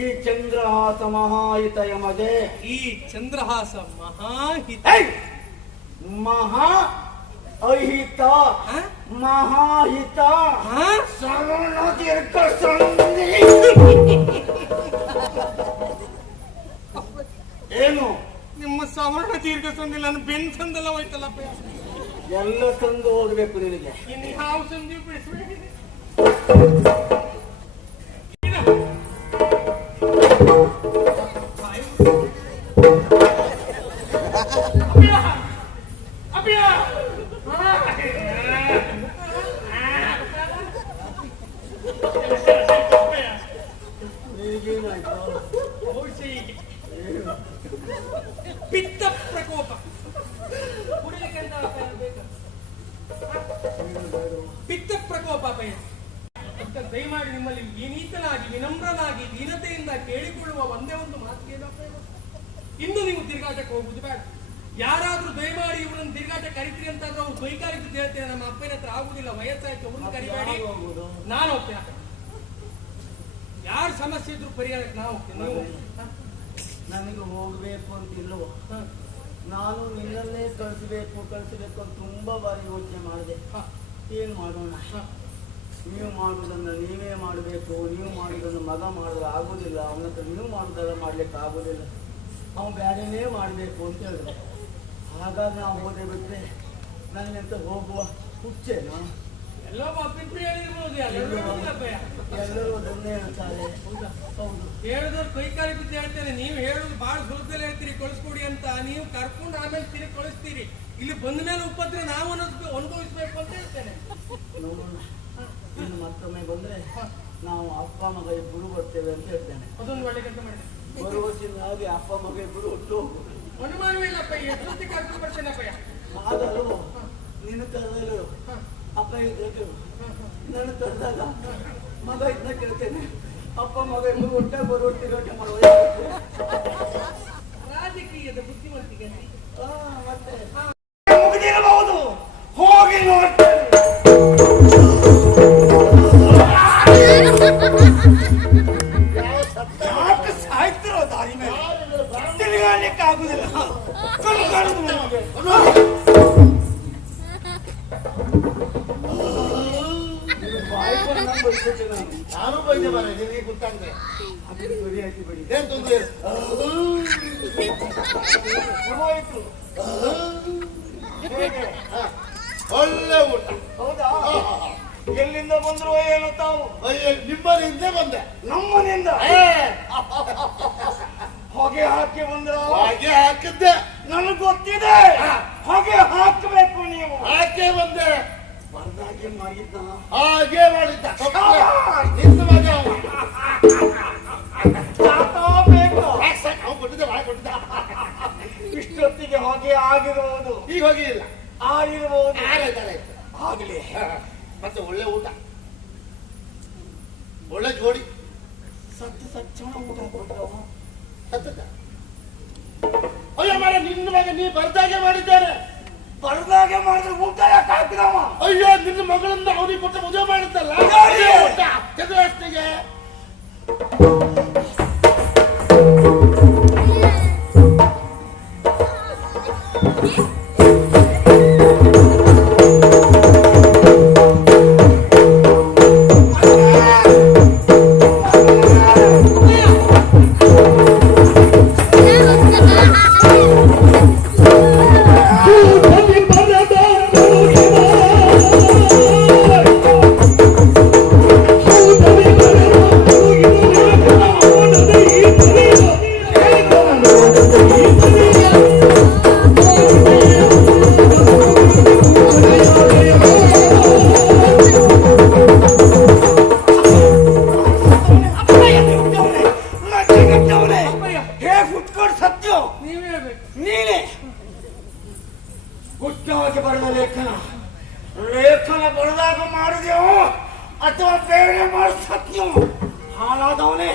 ಈ ಚಂದ್ರಹಾಸ ಮಹಾಹಿತ ಯಮಗೆ. ಈ ಚಂದ್ರಹಾಸ ಮಹಾಹಿತ ಮಹಾ ಅಹಿತ ಮಹಾಹಿತ ಸರಳ ದೀರ್ಘ ಸಂಧಿ. ಏನು ನಿಮ್ಮ ಸವರ್ಣ ದೀರ್ಘ ಸಂಧಿ ನಾನು ಬೆನ್ ಸಂದೆಲ್ಲ ಹೋಯ್ತಲ್ಲಪ್ಪ. ಎಲ್ಲ ತಂದು ಓದಬೇಕು ನಿನಗೆ. ಇನ್ನು ಯಾವ ಸಂಧಿ ಬಿಡಿಸ್ಬೇಕು. ಪಿತ್ತ ಪ್ರಕೋಪ ಪಿತ್ತ ಪ್ರಕೋಪ ದಯಮಾಡಿ ನಿಮ್ಮಲ್ಲಿ ವಿನೀತನಾಗಿ ವಿನಮ್ರನಾಗಿ ದೀನತೆಯಿಂದ ಕೇಳಿಕೊಳ್ಳುವ ಒಂದೇ ಒಂದು ಮಾತು ಏನಪ್ಪ, ಇನ್ನು ನೀವು ತಿರುಗಾಟಕ್ಕೆ ಹೋಗುದು ಬೇಡ. ಯಾರಾದ್ರೂ ದಯಮಾಡಿ ಇವ್ರನ್ನ ತಿರುಗಾಟ ಕರಿತೀರಿ ಅಂತಂದ್ರೆ ಅವ್ರು ಬೈಕಾರಿದ್ದು ಹೇಳ್ತೇನೆ. ನಮ್ಮ ಅಪ್ಪನ ಹತ್ರ ಆಗುದಿಲ್ಲ, ವಯಸ್ಸಾಯ್ತು, ಅವ್ರನ್ನ ಕರಿಬೇಡಿ, ನಾನು ಹೋಗ್ತೇನೆ. ಯಾರು ಸಮಸ್ಯೆ ಇದ್ರು ಪರಿಹಾರಕ್ಕೆ ನಾವು ಹೋಗ್ತೇನೆ. ನನಗೆ ಹೋಗ್ಬೇಕು ಅಂತ ಇಲ್ಲವೋ, ನಾನು ನಿನ್ನನ್ನೇ ಕಳಿಸ್ಬೇಕು ಅಂತ ತುಂಬಾ ಬಾರಿ ಯೋಚನೆ ಮಾಡಿದೆ. ಏನ್ ಮಾಡೋಣ, ನೀವು ಮಾಡುವುದನ್ನ ನೀವೇ ಮಾಡಬೇಕು, ನೀವು ಮಾಡುವುದನ್ನು ಮಗ ಮಾಡಿದ್ರೆ ಆಗುದಿಲ್ಲ, ಅವನ ಹತ್ರ ನೀವು ಮಾಡುವುದೆಲ್ಲ ಮಾಡ್ಲಿಕ್ಕೆ ಆಗುದಿಲ್ಲ, ಅವನು ಬ್ಯಾರೇನೇ ಮಾಡಬೇಕು ಅಂತ ಹೇಳಿದೆ. ಹಾಗಾಗಿ ನಾವು ಹೋದೆ ಬಿಟ್ರೆ ನನಗಂತ ಹೋಗುವ ಹುಚ್ಚೇನು? ಎಲ್ಲರೂ ಅದನ್ನೇ ಹೇಳ್ತಾರೆ. ಹೌದು, ಹೇಳಿದವ್ರು ಕೈಕಾಲಿ ಬಿದ್ದು ಹೇಳ್ತೇನೆ. ನೀವು ಹೇಳುದು ಬಹಳ ಸುಲಭದಲ್ಲಿ ಹೇಳ್ತೀರಿ ಕಳಿಸ್ಕೊಡಿ ಅಂತ, ನೀವು ಕರ್ಕೊಂಡು ಆಮೇಲೆ ತಿರುಗಿ ಕಳಿಸ್ತೀರಿ. ಇಲ್ಲಿ ಬಂದ ಮೇಲೆ ಉಪದ್ರ ನಾವು ಅನುಭವಿಸ್ಬೇಕು ಅಂತ ಹೇಳ್ತೇನೆ. ನೋಡೋಣ, ಇನ್ನು ಮತ್ತೊಮ್ಮೆ ಬಂದ್ರೆ ನಾವು ಅಪ್ಪ ಮಗ ಇಬ್ಬರು ಬರ್ತೇವೆ ಅಂತ ಹೇಳ್ತೇನೆ. ಅದೊಂದು ಒಳ್ಳೆ ಕೆಲಸ ಮಾಡಿ. ಬರುವತ್ತಿನ ಹಾಗೆ ಅಪ್ಪ ಮಗ ಇಬ್ಬರು ಒಟ್ಟು ಅನುಮಾನವಿಲ್ಲಪ್ಪ, ಎಷ್ಟೊತ್ತಿ ಕರ್ಕೊಂಡು ಬರ್ತೇನಪ್ಪ. ಆಗಲು ನಿನ್ನ ಕರೆದಲು ಅಪ್ಪ ಇದ್ರೆ ನನ್ನ ಕರೆದಾಗ ಮಗ ಇದನ್ನ ಕೇಳ್ತೇನೆ. ಅಪ್ಪ ಮಗ ಇಬ್ಬರು ಒಟ್ಟಾಗಿ ಬರುವ ತಿರುಗಾಟ ಮಾಡುವ ರಾಜಕೀಯದ ಬುದ್ಧಿವಂತಿಕೆ ಮತ್ತೆ ಮುಗಿದಿರಬಹುದು. ಹೋಗಿ ನೋಡ್ತೇನೆ. ಸಾಯ್ತಿರೋ ದಾರಿ ಮೇಲೆ ತಿರುಗಾಡ್ಲಿಕ್ಕೆ ಆಗುದಿಲ್ಲ. ನಾನು ಬೈದೆ ಬರ ನಿನಗೆ ಗೊತ್ತಾಗ್ತದೆ. ಬಡಿ ಹಾಕಿ ಬಡಿ ಏನ್ ತೊಂದ್ರೆ ಒಳ್ಳೆ ಊಟ. ಹೌದಾ? ಎಲ್ಲಿಂದ ಬಂದ್ರು ಏನು ತಾವು? ನಿಮ್ಮನಿಂದ ಬಂದೆ. ನಮ್ಮನಿಂದ ಹೊಗೆ ಹಾಕಿ ಬಂದ್ರು? ಹಾಗೆ ಹಾಕಿದ್ದೆ, ನನಗೆ ಗೊತ್ತಿದೆ. ಹೊಗೆ ಹಾಕಬೇಕು ನೀವು. ಹಾಗೆ ಬಂದೆ. ಬರ್ದಾಗೆ ಮಾಡಿದ್ದ, ಹಾಗೆ ಮಾಡಿದ್ದ. ನಿಂತ ಮಗ ಬೇಕು. ಅವ್ನು ಕೊಟ್ಟಿದ್ದೆ, ಬಾಯ್ ಕೊಟ್ಟಿದ್ದ. ಇಷ್ಟೊತ್ತಿಗೆ ಹೊಗೆ ಆಗಿರುವುದು, ಈಗ ಹೋಗಿ ಇಲ್ಲ ಆಗಿರಬಹುದು. ಆಗ್ಲಿ. ಮತ್ತೆ ಒಳ್ಳೆ ಊಟ, ಒಳ್ಳೆ ಜೋಡಿ. ಸಚ್ಚ ಊಟ ಕೊಟ್ಟವ. ಅಯ್ಯೋ ಮಾರ, ನಿನ್ನ ಮಗ ನೀ ಬರ್ದಾಗೆ ಮಾಡಿದ್ದಾರೆ. ಬರ್ದಾಗೆ ಮಾಡಿದ್ರೆ ಊಟ ಯಾಕೆ ಹಾಕಿದವ? ಅಯ್ಯೋ, ನಿನ್ನ ಮಗಳನ್ನ ಅವನಿಗೆ ಕೊಟ್ಟು ಮದುವೆ ಮಾಡಿದ್ದಲ್ಲ ಊಟ ಚಂದ್ರಹಾಸನಿಗೆ. ಗುಪ್ತವಾಗಿ ಬರೆದ ಲೇಖನ ಬರೆದಾಗ ಮಾಡಿದೆವು ಅಥವಾ ಬೇರೆ ಮಾಡಿ ಸತ್ಯವು ಹಾಳಾದವನೇ.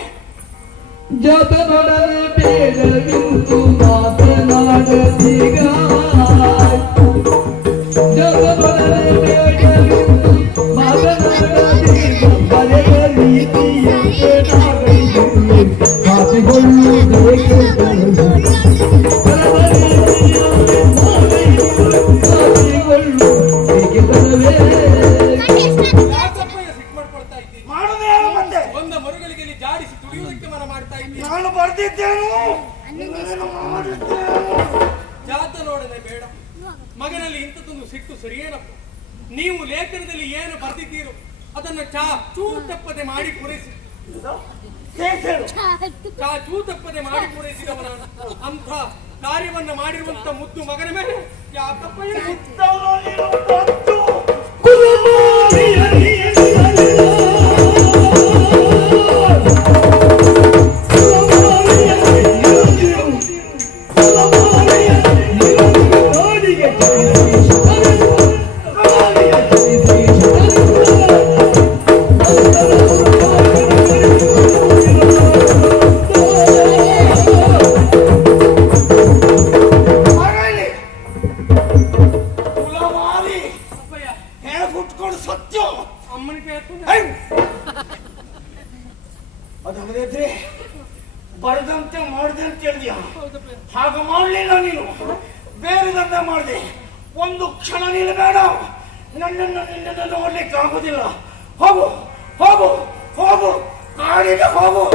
ಜತನೊಡನೆ ಬೇಡವಿಂದು ಮಾತನಾಡದೀಗ, ಜತನೊಡನೆ ಬೇಡವಿಂದು ಮಾತನಾಡದೀಗ, ಬರೆದ ರೀತಿಯಂತೆ ನಾಗೈದು ದುಡಿಯುವುದಕ್ಕೆ ಮನ ಮಾಡ್ತಾ ಇದ್ದೀನಿ. ನಾನು ಬರ್ದಿದ್ದೇನು ನೀನು ಮಾಡಿದ್ದೇನು. ಜಾತನೊಡನೆ ಬೇಡ. ಮಗನಲ್ಲಿ ಇಂಥದ್ದೊಂದು ಸಿಟ್ಟು ಸರಿಯೇನಪ್ಪ. ನೀವು ಲೇಖನದಲ್ಲಿ ಏನು ಬರೆದಿದ್ದೀರೋ ಅದನ್ನು ಚೂ ತಪ್ಪದೆ ಮಾಡಿ ಪೂರೈಸಿ. ಚೂ ತಪ್ಪದೆ ಮಾಡಿ ಪೂರೈಸಿದವನ ಅಂಥ ಕಾರ್ಯವನ್ನ ಮಾಡಿರುವಂತ ಮುದ್ದು ಮಗನ ಮೇಲೆ ಯಾಕಪ್ಪ ಅದಲ್ಲದ್ರೆ ಬರದಂತೆ ಮಾಡಿದೆ ಅಂತ ಹೇಳಿದ್ಯಾ? ಹಾಗೆ ಮಾಡಲಿಲ್ಲ ನೀನು, ಬೇರೆ ದಂಧೆ ಮಾಡಿದೆ. ಒಂದು ಕ್ಷಣ ನಿಲ್ಲಬೇಡ. ನಿನ್ನನ್ನು ನೋಡ್ಲಿಕ್ಕೆ ಆಗುದಿಲ್ಲ. ಹೋಗು ಹೋಗು ಹೋಗು, ಕಾಡಿಗೆ ಹೋಗು.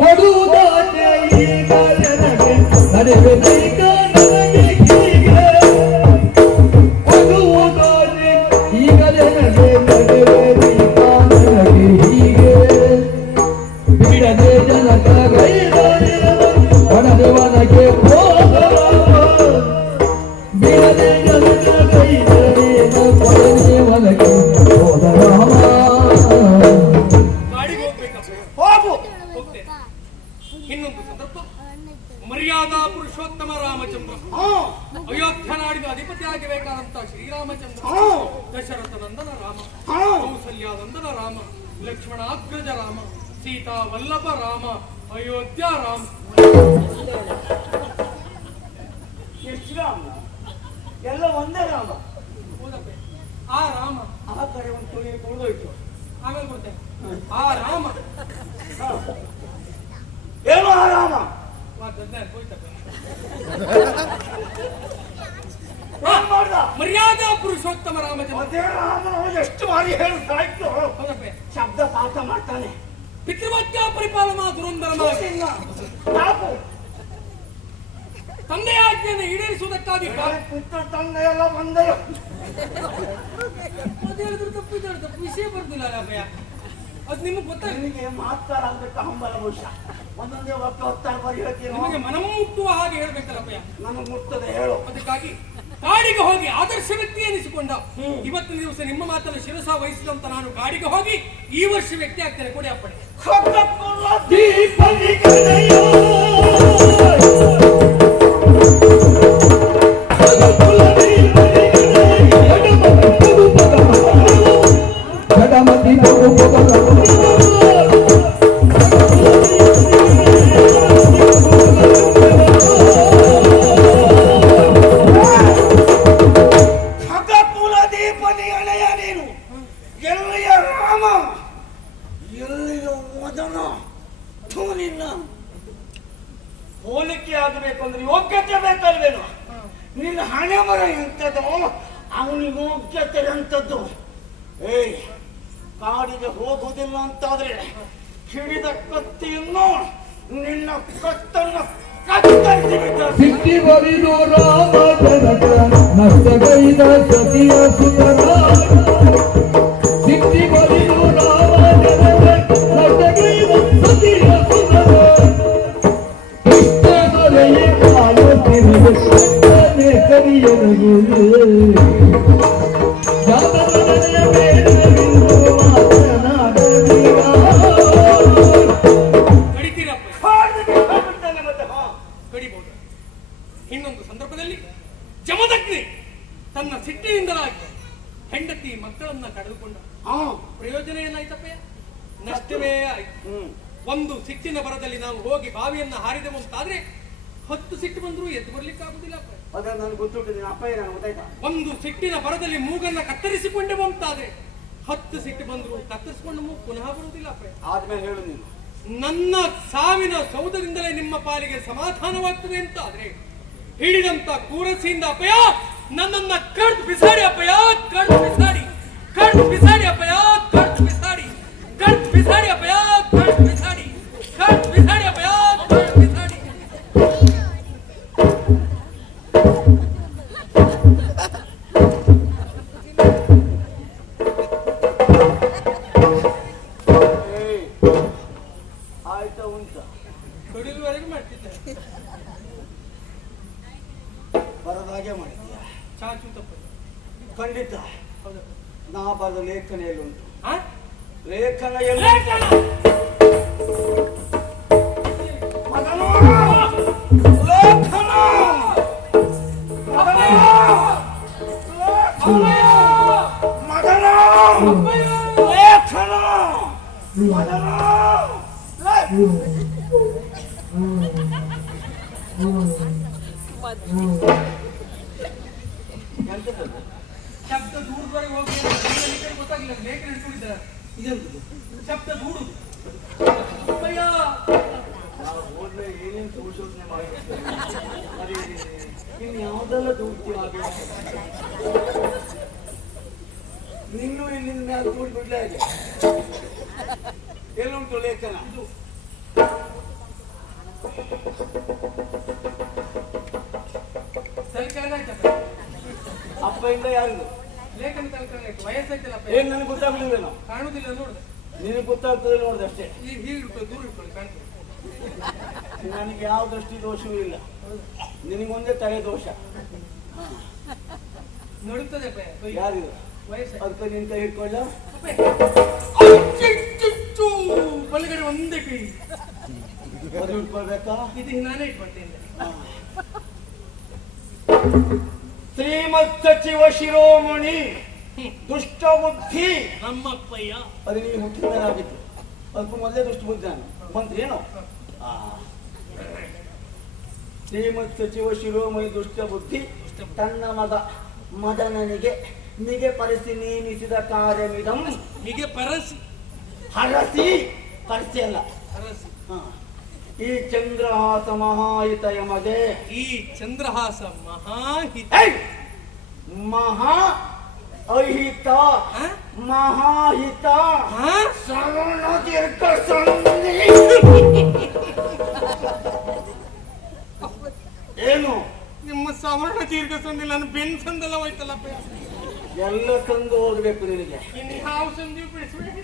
ಕೊಡುವುದಾದ್ರೆ ಈಗ ನನಗೆ ನಡೆಯಬೇಕ ನನಗೆ ಹೀಗೆ. ಕೊಡುವುದಾದ್ರೆ ಈಗ ನನಗೆ ನಡೆಯಬೇಕ ನನಗೆ ಹೀಗೆ. ಬಿಡದೆ ಜನಕ ಗೈದರೆ ಒಣದವನಗೆ ಹೋಗರಾಮ. ಬಿಡದೆ ಜನಕ ಗೈದರೆ ಒಣದವನಗೆ ಹೋಗರಾಮ. ಹೋಗು. ಇನ್ನೊಂದು ಸಂದರ್ಭ, ಮರ್ಯಾದಾ ಪುರುಷೋತ್ತಮ ರಾಮಚಂದ್ರ ಅಯೋಧ್ಯ ನಾಡಿನ ಅಧಿಪತಿಯಾಗಿ ಬೇಕಾದಂತ ಶ್ರೀರಾಮಚಂದ್ರ, ದಶರಥ ನಂದನ ರಾಮ, ಕೌಸಲ್ಯಾನಂದನ ರಾಮ, ಲಕ್ಷ್ಮಣಾಗ್ರಜ ರಾಮ, ಸೀತಾ ವಲ್ಲಭ ರಾಮ, ಅಯೋಧ್ಯ ರಾಮ. ಎಷ್ಟು ರಾಮ? ಎಲ್ಲ ಒಂದೇ ರಾಮ. ಹೌದಪ್ಪ, ಆ ರಾಮ ಆ ಕಡೆ ಒಂದು ತುಳಿ ಉಳಿದೋಯ್ತು. ಆಮೇಲೆ ಕೊಡ್ತೇನೆ. ಆ ರಾಮ ಏನು ಆ ರಾಮ? ಏನ್ ಮಾಡ್ದ? ಮರ್ಯಾದಾ ಪುರುಷೋತ್ತಮ ರಾಮಚಂದ್ರ. ಅದೇ ರಾಮನು ಎಷ್ಟು ಬಾರಿ ಹೇಳ್ತಾಯ್ತು. ಹೌದಪ್ಪ, ಶಬ್ದ ಪಾಠ ಮಾಡ್ತಾನೆ. ಪಿತೃವಾಕ್ಯ ಪರಿಪಾಲನಾ ದುರಂಧರನಾಗಿ ಸಾಕು. ತಂದೆಯ ಆಜ್ಞೆಯನ್ನು ಈಡೇರಿಸುವುದಕ್ಕಾಗಿ ಪುತ್ರ ತಂದೆ ಎಲ್ಲ ಬಂದೆ. ಅದು ಹೇಳಿದ್ರೆ ತಪ್ಪು ವಿಷಯ ಬರ್ದಿಲ್ಲ ಅಲ್ಲಯ್ಯ. ಅದು ನಿಮ್ಗೆ ಗೊತ್ತಾಗ ನಿನಗೆ ಮಾತಾಡ ಆಗ್ಬೇಕು ಹಂಬಲ ಬಹುಶಃ. ಒಂದೊಂದೇ ಹೊತ್ತು ಹೊತ್ತಾರು ಬರಿ ಹೇಳ್ತೀನಿ. ನಿಮಗೆ ಮನ ಮುಟ್ಟುವ ಹಾಗೆ ಹೇಳ್ಬೇಕಲ್ಲಪ್ಪಯ್ಯ. ನನಗೆ ಮುಟ್ಟದೆ ಹೇಳು. ಅದಕ್ಕಾಗಿ ಕಾಡಿಗೆ ಹೋಗಿ ಆದರ್ಶ ವ್ಯಕ್ತಿ ಎನಿಸಿಕೊಂಡ ಇವತ್ತಿನ ದಿವಸ ನಿಮ್ಮ ಮಾತನ್ನು ಶಿರಸ ವಹಿಸಿದಂತ ನಾನು ಕಾಡಿಗೆ ಹೋಗಿ ಈ ವರ್ಷ ವ್ಯಕ್ತಿ ಆಗ್ತೇನೆ. ಕೊಡಿ ಅಪ್ಪಣೆ. ಹೋಲಿಕೆ ಆಗಬೇಕು ಅಂದ್ರೆ ಯೋಗ್ಯತೆ ಬೇಕಲ್ವೇನು? ನಿನ್ನ ಹಣೆ ಮರ ಎಂಥದ್ದು, ಅವನಿಗೆ ಯೋಗ್ಯತೆ ಎಂಥದ್ದು. ಏಯ್, ಕಾಡಿಗೆ ಹೋಗುವುದಿಲ್ಲ ಅಂತಾದ್ರೆ ಹಿಡಿದ ಕತ್ತಿಯನ್ನು ನಿನ್ನ ಕತ್ತನ್ನು ಸಿಕ್ಕಿ ಬರಿದು ರಾಮ ಜನಕ ನಷ್ಟಗೈದ ಸತಿಯ ಸುತನ. ಸಿಕ್ಕಿ ಬರಿದು ರಾಮ ಜನಕ ನಷ್ಟಗೈದ ಸತಿಯ ಸುತನ. ಕರೆಯ ಕಾಲ ತಿರುಗಿ ಕರಿಯನಗುವೆ. ಜಾತಕನೆಯ ಬೇಡವೆಂದು ಮಾತನಾಡದಿರ. ಕಡಿಬಹುದು. ಇನ್ನೊಂದು ಸಂದರ್ಭದಲ್ಲಿ ಜಮದಗ್ನಿ ತನ್ನ ಸಿಟ್ಟಿನಿಂದಲಾಗಿ ಹೆಂಡತಿ ಮಕ್ಕಳನ್ನ ಕಳೆದುಕೊಂಡ. ಪ್ರಯೋಜನ ಏನಾಯ್ತಪ್ಪ? ನಷ್ಟವೇ ಆಯ್ತು. ಒಂದು ಸಿಟ್ಟಿನ ಬರದಲ್ಲಿ ನಾವು ಹೋಗಿ ಬಾವಿಯನ್ನ ಹಾರಿದೆವು ಅಂತಾದ್ರೆ 10 ಸಿಟ್ಟು ಬಂದ್ರು ಎದ್ದು ಬರ್ಲಿಕ್ಕೆ ಆಗುದಿಲ್ಲ. ಒಂದು ಸಿಟ್ಟಿನ ಬರದಲ್ಲಿ ಮೂಗನ್ನ ಕತ್ತರಿಸಿಕೊಂಡೆವು ಅಂತಾದ್ರೆ 10 ಸಿಟ್ಟು ಬಂದ್ರು ಕತ್ತರಿಸಿಕೊಂಡು ಮೂಗು ಪುನಃ ಬರುವುದಿಲ್ಲ. ಆದ್ಮೇಲೆ ಹೇಳು ನೀನು. ನನ್ನ ಸಾವಿನ ಸೌಧದಿಂದಲೇ ನಿಮ್ಮ ಪಾಲಿಗೆ ಸಮಾಧಾನವಾಗ್ತದೆ ಅಂತ ಆದ್ರೆ ಹಿಡಿದಂತ ಕೂರಸಿಯಿಂದ ಅಪ್ಪಯ್ಯ ನನ್ನನ್ನ ಕಡ್ದು ಬಿಸಾಡಿ ಅಪ್ಪಯ್ಯ, ಕಡ್ದು ಬಿಸಾಡಿ, ಕಡ್ದು ಬಿಸಾಡಿ ಅಪ್ಪಯ್ಯ, ಕಡ್ದು ಬಿಸಾಡಿ, ಕಡ್ದು ಬಿಸಾಡಿ ಅಪ್ಪಯ್ಯ, ಕಡ್ದು ಬಿಸಾಡಿ, ಬಿಸಾಡಿ ಅಪ್ಪಯ್ಯ, ಬಿಸಾಡಿ. ಏಯ್, ಆಯ್ತಾ ಉಂಟಾ? ಕೊಡಿಗುವರೆಗೂ ಮಾಡ್ತಿದ್ದೆ. ಬರದ ಹಾಗೆ ಮಾಡಿದ್ಯಾ? ಚಾಚು ತಪ್ಪ. ಖಂಡಿತ ಹೌದಾ? ನಾ ಬರೆದ ಲೇಖನ ಎಲ್ಲುಂಟು? ಹಾ? ಲೇಖನ ಎಲ್ಲ ಮಗನು ಲೇಖನ ಮಗನು ಲೇಖನ ಮಗನು ಎಂತದ್ದು? ಶಬ್ದ ದೂರದವರೆಗೆ ಹೋಗಿ ಗೊತ್ತಾಗಿಲ್ಲ. ಲೇಖನ ಇಟ್ಕೊಂಡಿದ್ದಾರೆ. ಇದೆಂತದ್ದು? ಶಬ್ದ ದೂಡುದು. ಅಪ್ಪಯ್ಯ, ನಾವು ಹೋದ್ರೆ ಏನೇನು ಸಂಶೋಧನೆ ಮಾಡಿರ್ತೇವೆ. ಅದೇ ಇನ್ನು ಯಾವುದೆಲ್ಲ ದೂಡ್ತೀವಿ ಹಾಗೆ ನಿನ್ನೂ ಇಲ್ಲಿಂದ ಮೇಲೆ ದೂಡ್ ಬಿಡ್ಲೆ ಹಾಗೆ. ಎಲ್ಲುಂಟು ಲೇಖನ? ತಲೆಕೆಳಗ ಆಯ್ತಪ್ಪ. ಅಪ್ಪಯಿಂದ ಯಾರಿದು? ಲೇಖನ ತಲೆಕೆಳಗ ಆಯ್ತು. ವಯಸ್ಸಾಯ್ತಲ್ಲಪ್ಪ. ಏನ್ ನನಗೆ ಗೊತ್ತಾಗ್ಲಿಲ್ಲ ನಾವು. ಕಾಣುದಿಲ್ಲ ನೋಡ್ದೆ. ನಿನಗೆ ಗೊತ್ತಾಗ್ತದೆ ನೋಡ್ದೆ ಅಷ್ಟೇ. ಈಗ ಹೀಗಿರ್ತದೆ, ದೂರ ಇಟ್ಕೊಳ್ಳಿ, ಕಾಣ್ತದೆ. ನನಗೆ ಯಾವ ದೃಷ್ಟಿ ದೋಷವೂ ಇಲ್ಲ. ನಿನಗೊಂದೇ ತಲೆ ದೋಷ. ನಡುತ್ತದೆ ಯಾರಿದು? ವಯಸ್ಸಾಯ್ತು. ಅದಕ್ಕೆ ನಿನ್ ಕೈ ಹಿಡ್ಕೊಳ್ಳ. ಬಲಗಡೆ ಒಂದೇ ಕೈ. ಅದು ಹಿಡ್ಕೊಳ್ಬೇಕಾ? ಇದು ನಾನೇ ಇಟ್ಕೊಳ್ತೇನೆ. ಶ್ರೀಮತ್ ಸಚಿವ ಶಿರೋಮಣಿ ದುಷ್ಟ ಬುದ್ಧಿ ನಮ್ಮಪ್ಪಯ್ಯ. ಅದು ನೀವು ಹುಟ್ಟಿದ ಮೇಲೆ ಆಗಿತ್ತು. ಅದಕ್ಕೂ ಮೊದಲೇ ದುಷ್ಟ ಬುದ್ಧಿ ನಾನು ಮಂತ್ರಿ ಏನು? ಶ್ರೀಮತ್ ಸಚಿವ ಶಿರೋಮಣಿ ದುಷ್ಟ ಬುದ್ಧಿ ತನ್ನ ಮಗ ಮದನನಿಗೆ ನಿಗೆ ನೇಮಿಸಿದ ಕಾರ್ಯವಿದಂ. ಹೀಗೆ ಪರಸಿ ಹರಸಿ ಪರಸಿ ಅಲ್ಲ. ಹರಸಿ. ಈ ಚಂದ್ರಹಾಸ ಮಹಾಹಿತ ಯಮಗೆ. ಈ ಚಂದ್ರಹಾಸ ಮಹಾಹಿತ. ಮಹಾ ಅಹಿತ ಮಹಾಹಿತ ಸರಣ ದೀರ್ಘ ಸಂಧಿ. ಏನು ನಿಮ್ಮ ಸವರ್ಣ ದೀರ್ಘ ಸಂಧಿ ನಾನು ಬೆನ್ ಸಂದೆಲ್ಲ ಹೋಯ್ತಲ್ಲಪ್ಪ. ಎಲ್ಲ ಸಂದು ಹೋಗ್ಬೇಕು ನಿನಗೆ. ಇನ್ನು ಯಾವ ಸಂಧಿಯು ಬಿಡಿಸ್ಬೇಡಿ.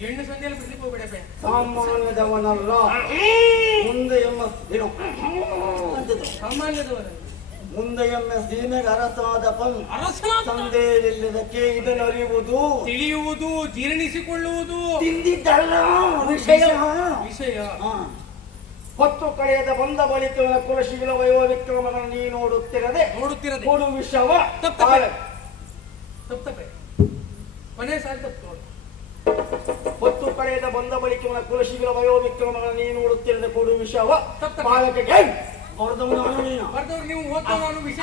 ಹೆಣ್ಣು ಸಂಧಿಯಲ್ಲಿ ಬಿಡ್ಲಿಕ್ಕೆ ಹೋಗ್ಬೇಡಪ್ಪ. ಸಾಮಾನ್ಯದವನಲ್ಲ. ಮುಂದೆ ಏನು ಸಾಮಾನ್ಯದವರ ಮುಂದೆ ಸೀಮೆಗೆ ಅರಸಾದ ಪಂಗ್ ಅರಸನಾದ ಸಂದೇಹವಿಲ್ಲದಕ್ಕೆ ಇದನ್ನರಿಯುವುದು ತಿಳಿಯುವುದು ಜೀರ್ಣಿಸಿಕೊಳ್ಳುವುದು ತಿಂದಿದ್ದಲ್ಲ ವಿಷಯ. ವಿಷಯ ಹೊತ್ತು ಕಳೆಯದ ಬಂದ ಬಳಿಕ ಕುಲಶೀಲ ವಯೋ ವಿಕ್ರಮಗಳನ್ನು ನೀ ನೋಡುತ್ತಿರದೆ ಕೊಡು ವಿಷವ ತಪ್ಪೆ ಮನೆ ಸಾಲ ತಪ್ಪು ನೋಡು. ಹೊತ್ತು ಕಳೆಯದ ಬಂದ ಬಳಿಕ ಕುಲಶೀಲ ವಯೋ ವಿಕ್ರಮಗಳನ್ನು ನೀ ನೋಡುತ್ತಿರದೆ ಕೊಡು ವಿಷವ ಬಾಲಕಗೆ ಬರ್ದವ್ರು ನೀವು ಓದ್ತವ್ರು ನಾನು ವಿಷಯ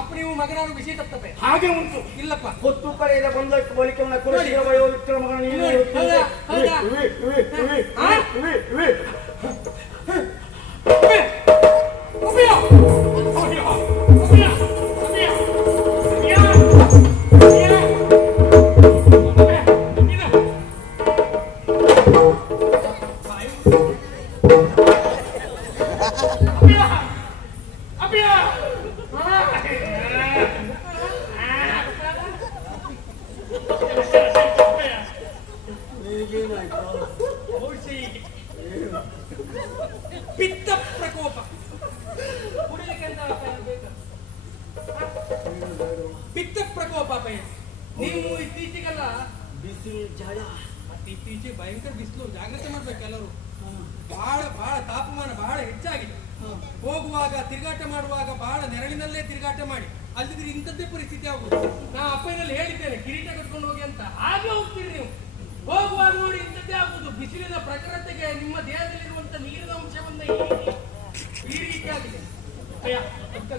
ಅಪ್ಪ ನೀವು ಮಗ ನಾನು ವಿಷಯ ತಪ್ಪೆ ಹಾಗೆ ಉಂಟು. ಇಲ್ಲಪ್ಪ. ಹೊತ್ತು ಕಳೆಯದ ಬಂದ ಬಳಿಕ ಕುಲಶೀಲ ವಯೋ ವಿಕ್ರಮಗಳನ್ನು ನೀ ನೋಡುತ್ತಿರದೆ ಪಿತ್ತ ಪ್ರಕೋಪ ಕುಡಿಲಿಕ್ಕೆ ಪಿತ್ತ ಪ್ರಕೋಪ ನೀವು ಇತ್ತೀಚೆಗೆಲ್ಲ ಬಿಸಿಲು ಜಳ ಮತ್ತೆ ಇತ್ತೀಚೆಗೆ ಭಯಂಕರ ಬಿಸಿಲು ಜಾಗ್ರತೆ ಮಾಡ್ಬೇಕು ಎಲ್ಲರೂ. ಬಹಳ ಬಹಳ ತಾಪಮಾನ ಬಹಳ ಹೆಚ್ಚಾಗಿದೆ. ಹೋಗುವಾಗ ತಿರುಗಾಟ ಮಾಡುವಾಗ ಬಹಳ ನೆರಳಿನಲ್ಲೇ ತಿರುಗಾಟ ಮಾಡಿ, ಅಲ್ಲಿದ್ರೆ ಇಂಥದ್ದೇ ಪರಿಸ್ಥಿತಿ ಆಗುದು. ನಾ ಅಪ್ಪನಲ್ಲಿ ಹೇಳಿದ್ದೇನೆ ಕಿರೀಟ ಕಟ್ಕೊಂಡು ಹೋಗಿ ಅಂತ, ಹಾಗೆ ಹೋಗ್ತೀರಿ ನೀವು. ಹೋಗುವಾಗ ನೋಡಿ ಇಂಥದ್ದೇ ಆಗುದು. ಬಿಸಿಲಿನ ಪ್ರಖರತೆಗೆ ನಿಮ್ಮ ದೇಹದಲ್ಲಿರುವಂತ ನೀರಿನ ಅಂಶವನ್ನ ಈ ರೀತಿ ಆಗಿದೆ.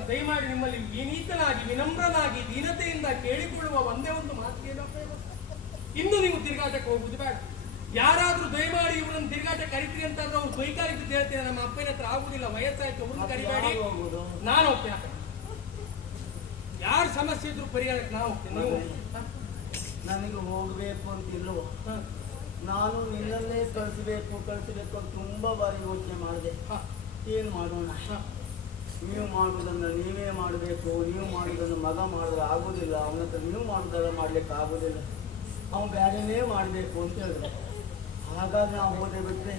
ದಯಮಾಡಿ ನಿಮ್ಮಲ್ಲಿ ವಿನೀತನಾಗಿ ವಿನಮ್ರನಾಗಿ ದೀನತೆಯಿಂದ ಕೇಳಿಕೊಳ್ಳುವ ಒಂದೇ ಒಂದು ಮಾತಿಗೆ ಇನ್ನು ನೀವು ತಿರುಗಾಟಕ್ಕೆ ಹೋಗುದು ಬೇಡ. ಯಾರಾದ್ರೂ ದಯಮಾಡಿ ಇವರನ್ನು ತಿರುಗಾಟ ಕರಿತೀರಿ ಅಂತಂದ್ರೆ ಅವ್ರು ಬೈಕಾರಿದ್ದು ಹೇಳ್ತೇನೆ. ನಮ್ಮ ಅಪ್ಪನ ಹತ್ರ ಆಗುದಿಲ್ಲ, ವಯಸ್ಸಾಯ್ತು, ಅವ್ರನ್ನ ಕರಿಬೇಡಿ, ನಾನು ಹೋಗ್ತೇನೆ. ಯಾರು ಸಮಸ್ಯೆ ಇದ್ರು ಪರಿಹಾರಕ್ಕೆ ನಾವು ಹೋಗ್ತೇನೆ. ನೀವು ನನಗೆ ಹೋಗ್ಬೇಕು ಅಂತ ಇಲ್ವೋ? ನಾನು ನಿನ್ನನ್ನೇ ಕಳಿಸ್ಬೇಕು ಅಂತ ತುಂಬ ಬಾರಿ ಯೋಚನೆ ಮಾಡಿದೆ. ಏನು ಮಾಡೋಣ? ನೀವು ಮಾಡುವುದನ್ನು ನೀವೇ ಮಾಡಬೇಕು, ನೀವು ಮಾಡುವುದನ್ನು ಮಗ ಮಾಡಿದ್ರೆ ಆಗೋದಿಲ್ಲ, ಅವನ ಹತ್ರ ನೀವು ಮಾಡುವುದೆಲ್ಲ ಮಾಡ್ಲಿಕ್ಕೆ ಆಗೋದಿಲ್ಲ, ಅವನು ಬೇರೆನೇ ಮಾಡಬೇಕು ಅಂತ ಹೇಳಿದ್ರೆ. ಹಾಗಾಗಿ ನಾವು ಹೋದೆ ಬಿಟ್ಟರೆ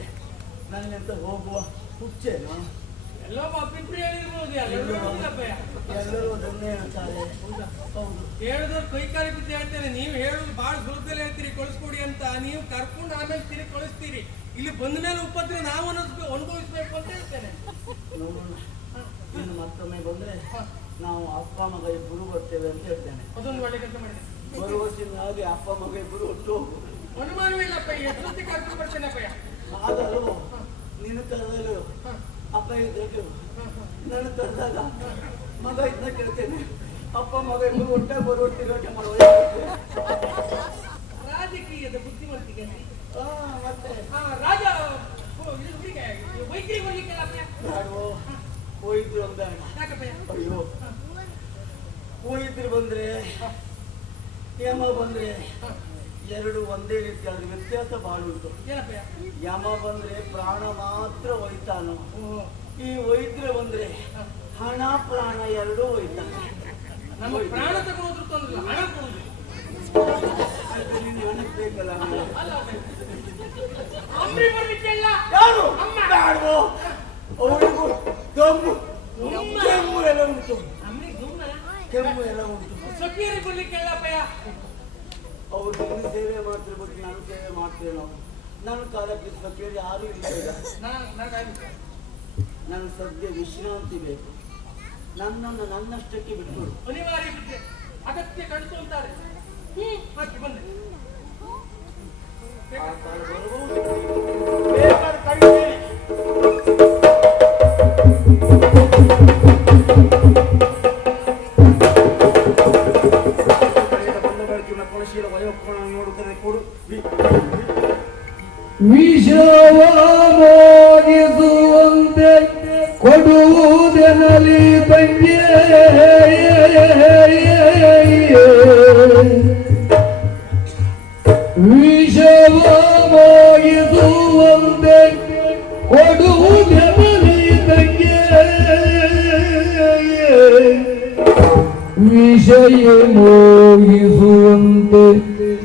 ನನ್ನಂತ ಹೋಗುವ ಹುಚ್ಚೇನು? ಎಲ್ಲೋ ಅಭಿಪ್ರಾಯ ಹೇಳಿರ್ಬೋದು, ಎಲ್ಲರೂ ಅದನ್ನೇ ಹೇಳ್ತಾರೆ. ಹೌದು, ಹೇಳಿದ್ರು ಕೈಕಾಲಿ ಬಿದ್ದು ಹೇಳ್ತೇನೆ. ನೀವು ಹೇಳುದು ಬಹಳ ಸುಲಭದಲ್ಲಿ ಹೇಳ್ತೀರಿ ಕಳಿಸ್ಕೊಡಿ ಅಂತ, ನೀವು ಕರ್ಕೊಂಡು ಆಮೇಲೆ ತಿರುಗಿ ಕಳಿಸ್ತೀರಿ. ಇಲ್ಲಿ ಬಂದ ಮೇಲೆ ಉಪದ್ರ ನಾವು ಅನುಭವಿಸ್ಬೇಕು ಅಂತ ಹೇಳ್ತೇನೆ. ನೋಡೋಣ, ಇನ್ನು ಮತ್ತೊಮ್ಮೆ ಬಂದ್ರೆ ನಾವು ಅಪ್ಪ ಮಗ ಇಬ್ಬರು ಬರ್ತೇವೆ ಅಂತ ಹೇಳ್ತೇನೆ. ಅದೊಂದು ಒಳ್ಳೆ ಕೆಲಸ ಮಾಡಿದೆ. ಬರುವಷ್ಟಿನ ಹಾಗೆ ಅಪ್ಪ ಮಗ ಇಬ್ಬರು ಒಟ್ಟು ಹೋಗು. ಅನುಮಾನವಿಲ್ಲಪ್ಪ, ಎಷ್ಟೊತ್ತಿ ಕರ್ಕೊಂಡು ಬರ್ತೇನಪ್ಪಯ್ಯ. ಆದರೂ ನಿನ್ನ ತರದಲ್ಲೂ ಅಪ್ಪ ಇದ್ರೆ ನನ್ನ ತರದಾಗ ಮಗ ಇದನ್ನ ಕೇಳ್ತೇನೆ. ಅಪ್ಪ ಮಗ ಇಬ್ಬರು ಒಟ್ಟಾಗಿ ಬರುವ ತಿರುಗಾಟ ಮಾಡುವ ರಾಜಕೀಯದ ಬುದ್ಧಿವಂತಿಕೆ ಮತ್ತೆ ರಾಜ ವೈದ್ಯರಿಗೆ ಬರ್ಲಿಕ್ಕೆಲ್ಲ ಯಾರು ಹೋಯ್ದ್ರು ಅಂದ. ಅಯ್ಯೋ, ಹೋಯಿದ್ರು ಬಂದ್ರೆ ಯಮ ಬಂದ್ರೆ ಎರಡು ಒಂದೇ ರೀತಿ, ಅದ್ರ ವ್ಯತ್ಯಾಸ ಬಹಳ ಉಂಟು. ಯಮ ಬಂದ್ರೆ ಪ್ರಾಣ ಮಾತ್ರ ಹೋಯ್ತಾನು, ಈ ವೈದ್ಯ ಬಂದ್ರೆ ಹಣ ಪ್ರಾಣ ಎರಡೂ ಹೋಯ್ತಾನೆ. ನಮ್ಮ ಪ್ರಾಣ ತಗೊಳ್ಳೋದ್ರ ತೊಂದ್ರೆ, ಹಣ ಕೊಡುದು ಹಣಕ್ಕೆ ಬೇಕಲ್ಲ. ಯಾರು ಯಾರು ಅವಳಿಗೂ ಕೆಮ್ಮು ಕೆಮ್ಮು ಎಲ್ಲ ಉಂಟು, ಕೆಮ್ಮು ಎಲ್ಲ ಉಂಟು. ಸೊಕ್ಕೇರಿ ಬರ್ಲಿಕ್ಕೆಲ್ಲಪ್ಪಯ್ಯ. ಅವ್ರು ನಿನ್ನ ಸೇವೆ ಮಾಡ್ತಿರ್ಬೇಕು, ನಾನು ಸೇವೆ ಮಾಡ್ತೇವೆ. ನಾವು ನನ್ನ ಕಾಲಕ್ಕೆ ಕೇಳಿ ಯಾರು ಇಲ್ಲ. ಈಗ ನನ್ನ ಸದ್ಯ ವಿಶ್ರಾಂತಿ ಬೇಕು, ನನ್ನನ್ನು ನನ್ನಷ್ಟಕ್ಕೆ ಬಿಟ್ಟು. ಅನಿವಾರ್ಯ ಬಿಟ್ಟೆ, ಅಗತ್ಯ ಕಣ್ತು ಅಂತಾರೆ. ಹಾಕಿ ಬಂದೆ ಆ ಕಾಲ ಬರಬಹುದು. ಬೇಕಾದ್ರೆ ಕರೀತೇನೆ. ವಿಷವಾಮೋಗಿಸುವಂತೆ ಕೊಡುವುದೆನಲಿ ತಂಗೆ, ವಿಷವಾಮೋಗಿಸುವಂತೆ ಕೊಡುವುದೆನಲಿ ತಂಗೆ, ವಿಷಯ ಮೋಗಿಸುವಂತೆ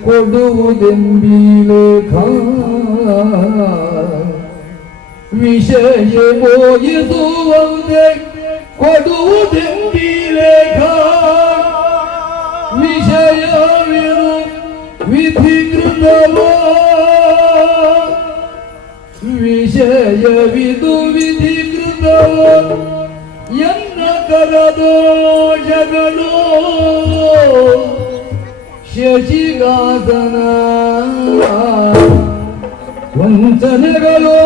ಕೊಡುವುದೆಂಬೀಲೇಖ, ವಿಷಯ ಮೋಗಿಸುವಂತೆ ಕೊಡುವುದೆಂಬೀಲೇಖ, ವಿಷಯವಿರು ವಿಧಿಕೃತವ, ವಿಷಯವಿದು ವಿಧಿಕೃತವ, ಎನ್ನ ಕರದೋಷಗಳು ಶಶಿಗಾಸನ ವಂಚನೆಗಳು,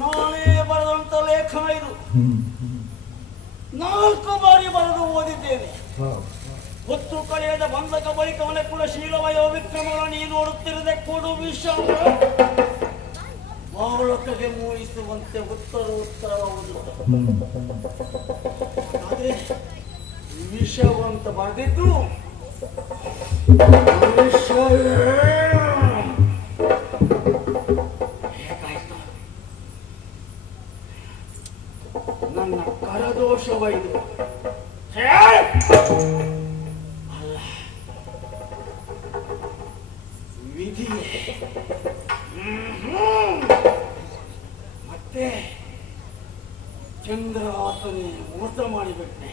ನಾನೇ ಬರೆದಂತ ಲೇಖನ ಇದು. 4 ಬಾರಿ ಬರೆದು ಓದಿದ್ದೇನೆ. ಹೊತ್ತು ಕಳೆಯದ ಬಂಧಕ ಬಳಿಕವನೇ ಕುಲಶೀಲವಯೋ ವಿಕ್ರಮಗಳನ್ನು ನೀನು ನೋಡುತ್ತಿರದೆ ಕೊಡು ವಿಷ ಬಾಳೊಟ್ಟಿಗೆ ಮೂಡಿಸುವಂತೆ ಉತ್ತರವಾಗುವುದು. ಆದ್ರೆ ವಿಷವಂತ ಬರೆದಿದ್ದು ನನ್ನ ಕರದೋಷವೈದು ಅಲ್ಲ, ವಿಧಿಯೇ. ಮತ್ತೆ ಚಂದ್ರವಾಸನೆ ಮೋಸ ಮಾಡಿಬಿಟ್ಟೆ.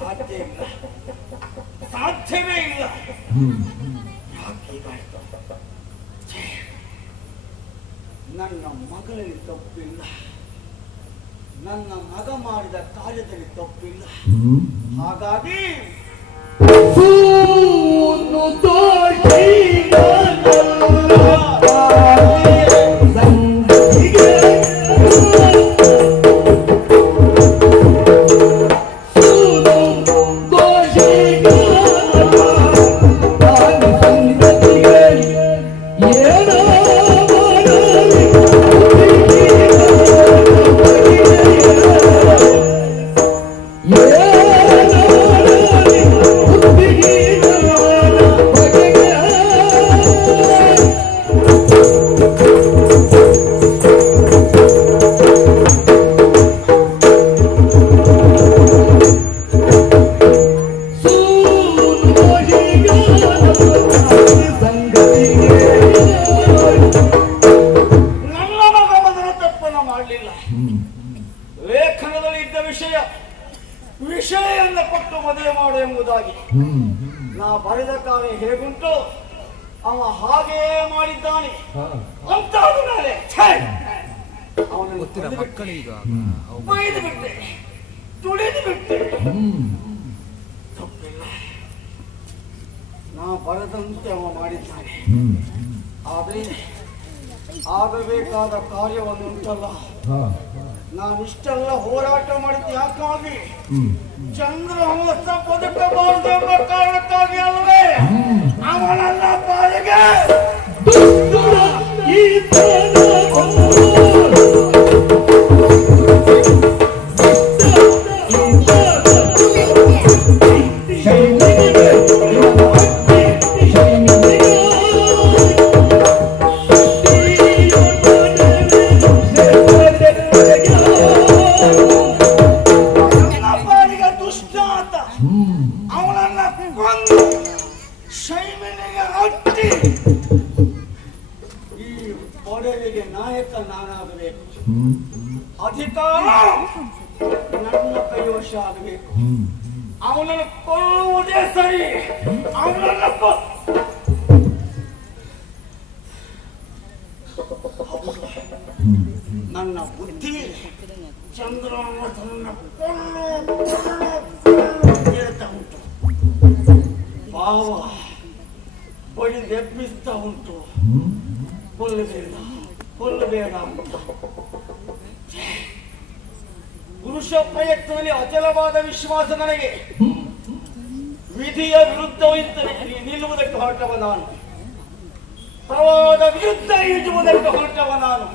ಸಾಧ್ಯ ಇಲ್ಲ, ಸಾಧ್ಯವೇ ಇಲ್ಲ. ಯಾಕೆ ಹೀಗಾಯ್ತು? ನನ್ನ ಮಗಳಲ್ಲಿ ತಪ್ಪಿಲ್ಲ, ನನ್ನ ಮಗ ಮಾಡಿದ ಕಾರ್ಯದಲ್ಲಿ ತಪ್ಪಿಲ್ಲ. ಹಾಗಾಗಿ ನಾ ಬರೆದ ಕಾವ್ಯ ಹೇಗುಂಟು ಅವ ಹಾಗೇ ಮಾಡಿದ್ದಾನೆ ಅಂತ ಅವನನ್ನು ಬೈದು ಬಿಟ್ಟೆ, ತುಳಿದು ಬಿಟ್ಟೆ. ತಪ್ಪಿಲ್ಲ, ನಾ ಬರೆದಂತೆ ಅವ ಮಾಡಿದ್ದಾನೆ. ಆದರೆ ಆಗಬೇಕಾದ ಕಾರ್ಯವನ್ನು ಉಂಟಲ್ಲ, ನಾನಿಷ್ಟೆಲ್ಲ ಹೋರಾಟ ಮಾಡಿದ್ದು ಯಾಕಾಗಿ? ಚಂದ್ರಹಂಸ ಬದುಕಬಾರದು ಎಂಬ ಕಾರಣಕ್ಕಾಗಿ ಅಲ್ವೇ? ಅವನನ್ನ ಪಾಲಿಗೆ ನಾಯಕ ನಾನಾಗಬೇಕು. ಅಧಿಕಾರ ನನ್ನ ಕೈವಶ ಆಗಬೇಕು. ಅವನನ್ನು ಕೊಲ್ಲುವುದೇ ಸರಿ. ಅವನನ್ನು ನನ್ನ ಬುದ್ಧಿ ಚಂದ್ರವನ್ನ ಹೇಳ್ತಾ ಉಂಟು. ಭಾವ ಬಡಿದೆಬ್ಬಿಸ್ತಾ ಉಂಟು. ಕೊಲ್ಲಬೇಡ ಅಂತ. ಪುರುಷ ಪ್ರಯತ್ನದಲ್ಲಿ ಅಚಲವಾದ ವಿಶ್ವಾಸ ನನಗೆ. ವಿಧಿಯ ವಿರುದ್ಧವಿದ್ದರೆ ನಿಲ್ಲುವುದಕ್ಕೆ ಹೊರಟವ ನಾನು. ಪ್ರವಾಹದ ವಿರುದ್ಧ ಈಜುವುದಕ್ಕೆ ಹೊರಟವ ನಾನು.